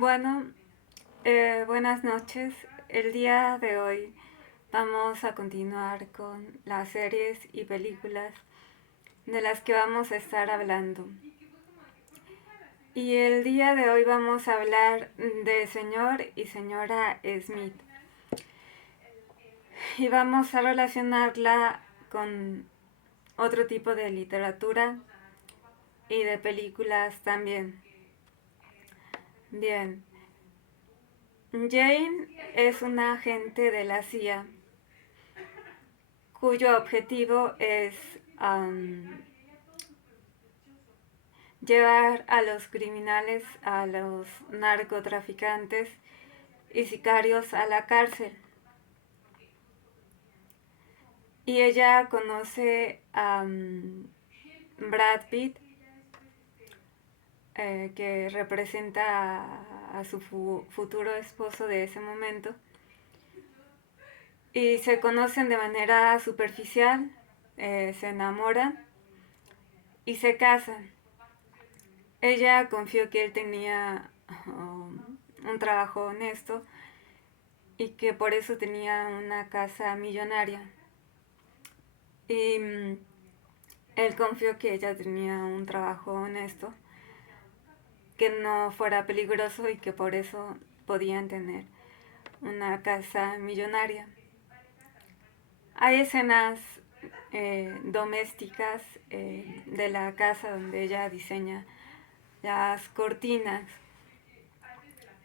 Bueno, buenas noches. El día de hoy vamos a continuar con las series y películas de las que vamos a estar hablando. Y el día de hoy vamos a hablar de señor y señora Smith. Y vamos a relacionarla con otro tipo de literatura y de películas también. Bien. Jane es una agente de la CIA cuyo objetivo es llevar a los criminales, a los narcotraficantes y sicarios a la cárcel. Y ella conoce a Brad Pitt, que representa a su futuro esposo de ese momento. Y se conocen de manera superficial, se enamoran y se casan. Ella confió que él tenía un trabajo honesto y que por eso tenía una casa millonaria. Y él confió que ella tenía un trabajo honesto, que no fuera peligroso y que por eso podían tener una casa millonaria. Hay escenas domésticas de la casa donde ella diseña las cortinas.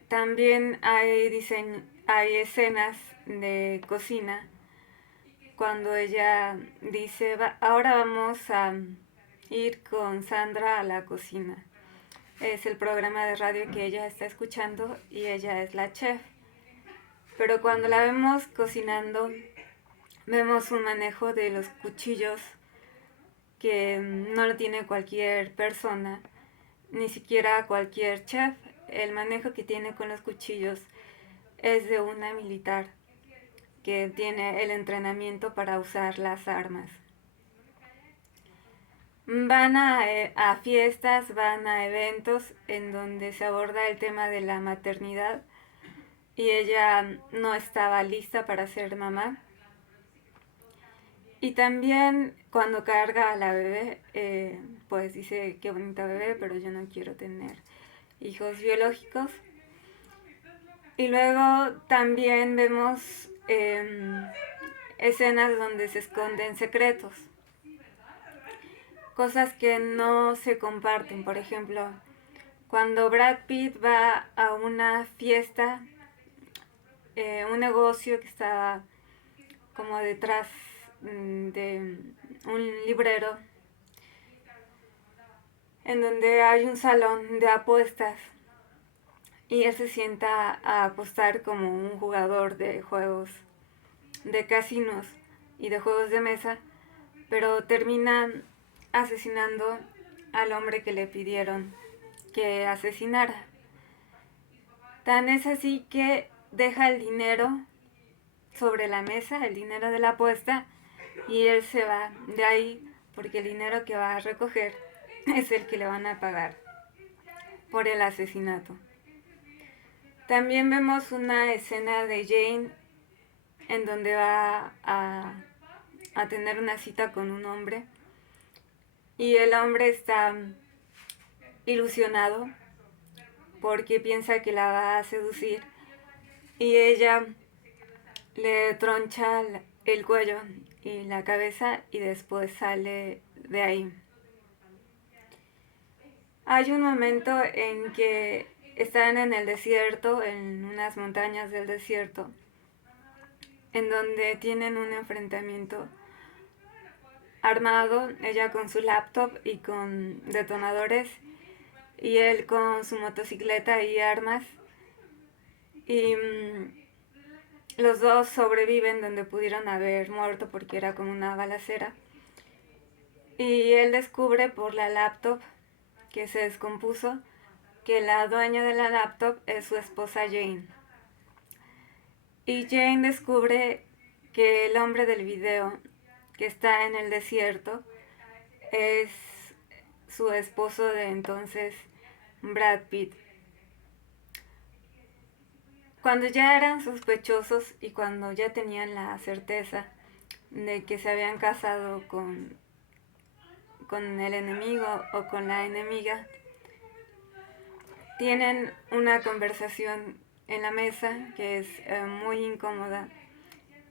También hay escenas de cocina cuando ella dice, ahora vamos a ir con Sandra a la cocina. Es el programa de radio que ella está escuchando y ella es la chef. Pero cuando la vemos cocinando, vemos un manejo de los cuchillos que no lo tiene cualquier persona, ni siquiera cualquier chef. El manejo que tiene con los cuchillos es de una militar que tiene el entrenamiento para usar las armas. Van a fiestas, van a eventos en donde se aborda el tema de la maternidad y ella no estaba lista para ser mamá. Y también cuando carga a la bebé, pues dice, qué bonita bebé, pero yo no quiero tener hijos biológicos. Y luego también vemos escenas donde se esconden secretos, cosas que no se comparten. Por ejemplo, cuando Brad Pitt va a una fiesta, un negocio que está como detrás de un librero, en donde hay un salón de apuestas, y él se sienta a apostar como un jugador de juegos de casinos y de juegos de mesa, pero termina asesinando al hombre que le pidieron que asesinara. Tan es así que deja el dinero sobre la mesa, el dinero de la apuesta, y él se va de ahí porque el dinero que va a recoger es el que le van a pagar por el asesinato. También vemos una escena de Jane en donde va a tener una cita con un hombre y el hombre está ilusionado porque piensa que la va a seducir y ella le troncha el cuello y la cabeza y después sale de ahí. Hay un momento en que están en el desierto, en unas montañas del desierto, en donde tienen un enfrentamiento armado, ella con su laptop y con detonadores, y él con su motocicleta y armas. Y los dos sobreviven donde pudieron haber muerto porque era como una balacera. Y él descubre por la laptop que se descompuso que la dueña de la laptop es su esposa Jane. Y Jane descubre que el hombre del video que está en el desierto es su esposo de entonces, Brad Pitt. Cuando ya eran sospechosos y cuando ya tenían la certeza de que se habían casado con el enemigo o con la enemiga, tienen una conversación en la mesa que es muy incómoda,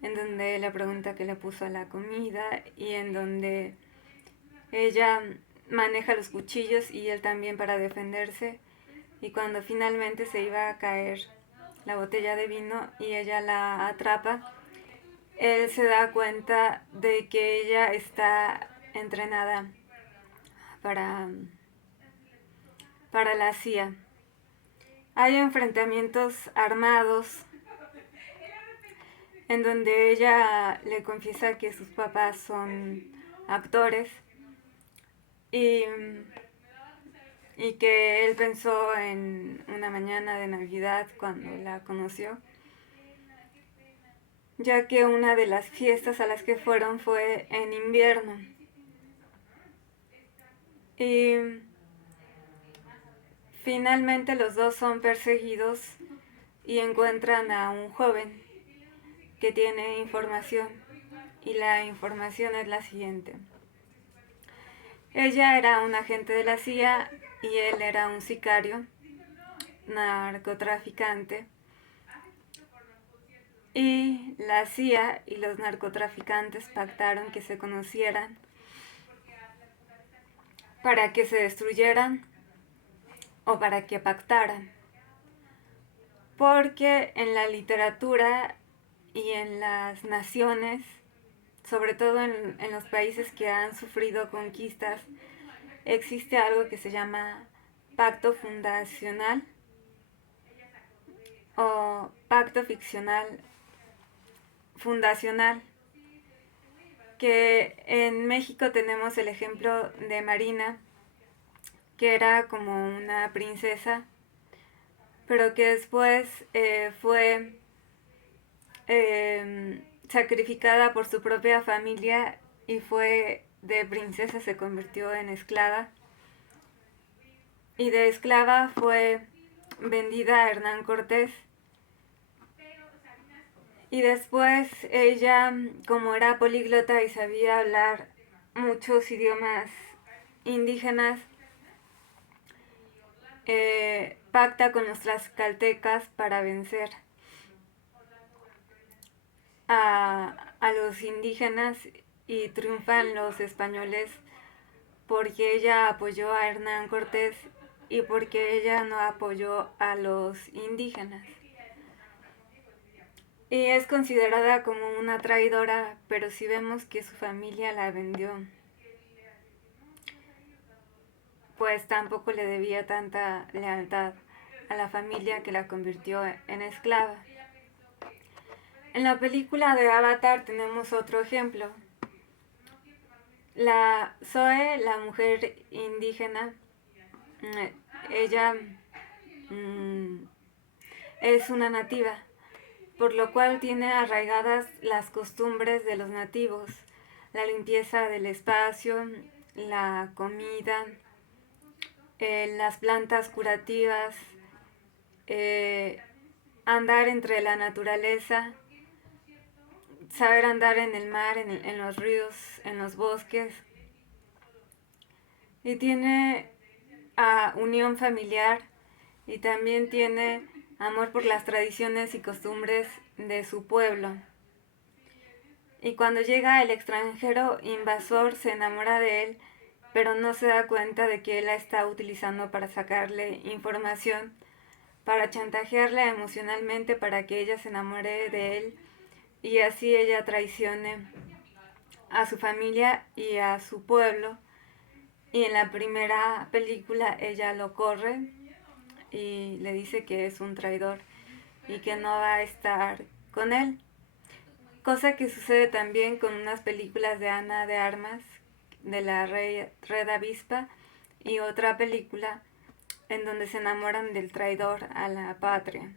en donde le pregunta qué le puso a la comida y en donde ella maneja los cuchillos y él también para defenderse, y cuando finalmente se iba a caer la botella de vino y ella la atrapa, él se da cuenta de que ella está entrenada para, para la CIA. Hay enfrentamientos armados en donde ella le confiesa que sus papás son actores y, y que él pensó en una mañana de Navidad cuando la conoció, ya que una de las fiestas a las que fueron fue en invierno. Y finalmente los dos son perseguidos y encuentran a un joven que tiene información, y la información es la siguiente. Ella era un agente de la CIA y él era un sicario, narcotraficante, y la CIA y los narcotraficantes pactaron que se conocieran para que se destruyeran o para que pactaran, porque en la literatura y en las naciones, sobre todo en los países que han sufrido conquistas, existe algo que se llama pacto fundacional o pacto ficcional fundacional, que en México tenemos el ejemplo de Marina, que era como una princesa, pero que después fue sacrificada por su propia familia y fue de princesa se convirtió en esclava, y de esclava fue vendida a Hernán Cortés, y después ella, como era políglota y sabía hablar muchos idiomas indígenas, pacta con los tlaxcaltecas para vencer a los indígenas, y triunfan los españoles porque ella apoyó a Hernán Cortés y porque ella no apoyó a los indígenas. Y es considerada como una traidora, pero si vemos que su familia la vendió, pues tampoco le debía tanta lealtad a la familia que la convirtió en esclava. En la película de Avatar tenemos otro ejemplo. La Zoe, la mujer indígena, ella es una nativa, por lo cual tiene arraigadas las costumbres de los nativos, la limpieza del espacio, la comida, las plantas curativas, andar entre la naturaleza, saber andar en el mar, en los ríos, en los bosques, y tiene unión familiar, y también tiene amor por las tradiciones y costumbres de su pueblo. Y cuando llega el extranjero invasor se enamora de él, pero no se da cuenta de que él la está utilizando para sacarle información, para chantajearla emocionalmente para que ella se enamore de él y así ella traicione a su familia y a su pueblo. Y en la primera película ella lo corre y le dice que es un traidor y que no va a estar con él. Cosa que sucede también con unas películas de Ana de Armas, de la Red Avispa, y otra película en donde se enamoran del traidor a la patria,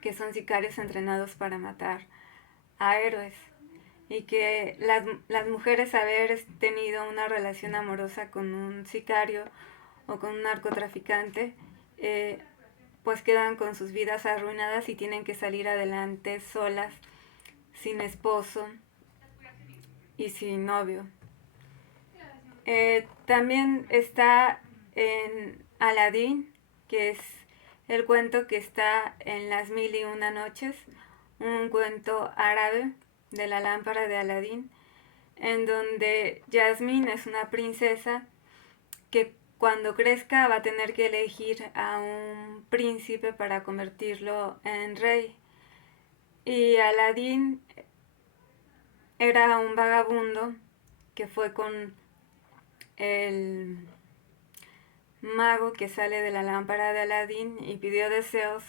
que son sicarios entrenados para matar a héroes. Y que las mujeres haber tenido una relación amorosa con un sicario o con un narcotraficante pues quedan con sus vidas arruinadas y tienen que salir adelante solas, sin esposo y sin novio. También está en Aladín, que es el cuento que está en Las Mil y Una Noches, un cuento árabe de la lámpara de Aladín, en donde Jasmine es una princesa que cuando crezca va a tener que elegir a un príncipe para convertirlo en rey. Y Aladín era un vagabundo que fue con el mago que sale de la lámpara de Aladín y pidió deseos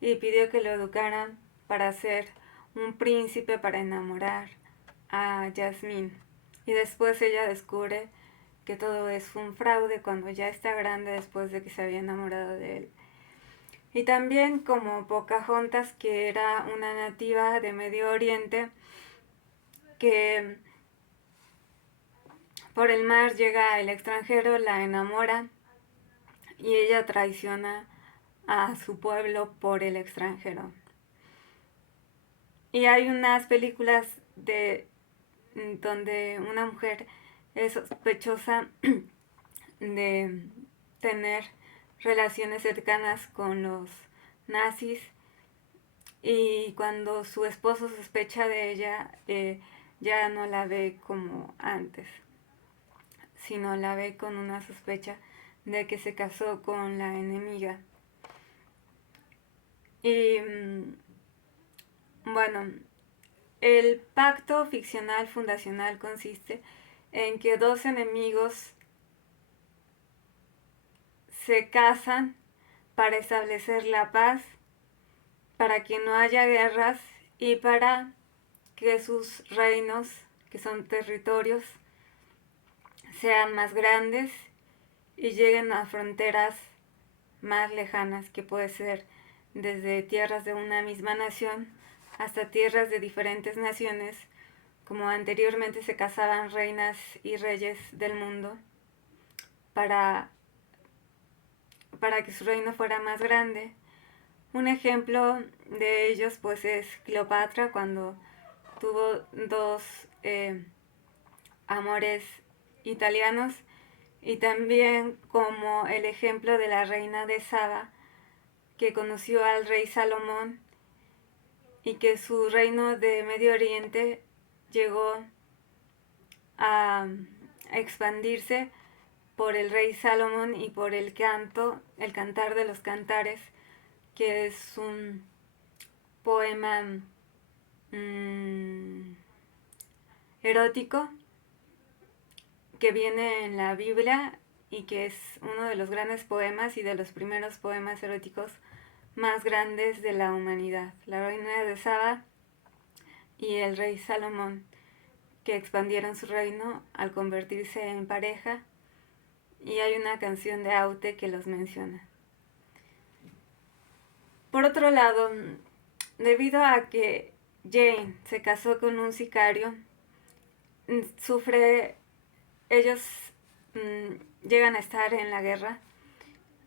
y pidió que lo educaran para ser un príncipe para enamorar a Jasmine. Y después ella descubre que todo es un fraude cuando ya está grande después de que se había enamorado de él. Y también como Pocahontas, que era una nativa de Medio Oriente, que por el mar llega el extranjero, la enamora y ella traiciona a su pueblo por el extranjero. Y hay unas películas de donde una mujer es sospechosa de tener relaciones cercanas con los nazis y cuando su esposo sospecha de ella, ya no la ve como antes, sino la ve con una sospecha de que se casó con la enemiga. Y bueno, el pacto ficcional fundacional consiste en que dos enemigos se casan para establecer la paz, para que no haya guerras y para que sus reinos, que son territorios, sean más grandes y lleguen a fronteras más lejanas, que puede ser desde tierras de una misma nación hasta tierras de diferentes naciones, como anteriormente se casaban reinas y reyes del mundo para que su reino fuera más grande. Un ejemplo de ellos pues es Cleopatra, cuando tuvo dos amores italianos, y también como el ejemplo de la reina de Saba, que conoció al rey Salomón y que su reino de Medio Oriente llegó a expandirse por el rey Salomón y por el canto, el Cantar de los Cantares, que es un poema erótico que viene en la Biblia y que es uno de los grandes poemas y de los primeros poemas eróticos más grandes de la humanidad. La reina de Saba y el rey Salomón, que expandieron su reino al convertirse en pareja, y hay una canción de Aute que los menciona. Por otro lado, debido a que Jane se casó con un sicario, ellos llegan a estar en la guerra,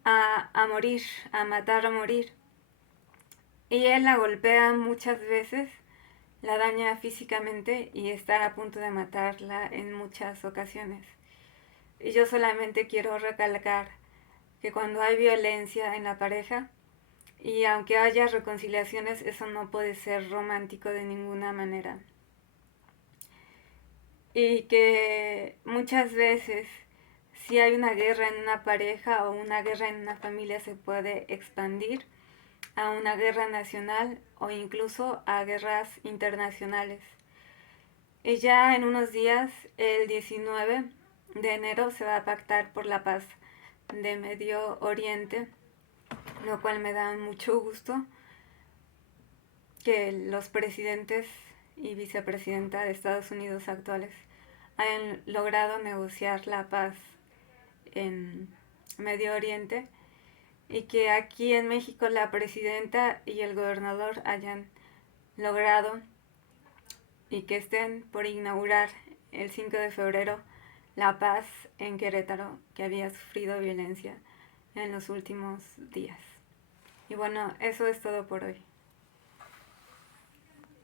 a morir, a matar, a morir. Y él la golpea muchas veces, la daña físicamente y está a punto de matarla en muchas ocasiones. Y yo solamente quiero recalcar que cuando hay violencia en la pareja, y aunque haya reconciliaciones, eso no puede ser romántico de ninguna manera. Y que muchas veces, si hay una guerra en una pareja o una guerra en una familia, se puede expandir a una guerra nacional o incluso a guerras internacionales. Y ya en unos días, el 19 de enero, se va a pactar por la paz de Medio Oriente, lo cual me da mucho gusto que los presidentes y vicepresidenta de Estados Unidos actuales hayan logrado negociar la paz en Medio Oriente, y que aquí en México la presidenta y el gobernador hayan logrado y que estén por inaugurar el 5 de febrero la paz en Querétaro, que había sufrido violencia en los últimos días. Y bueno, eso es todo por hoy.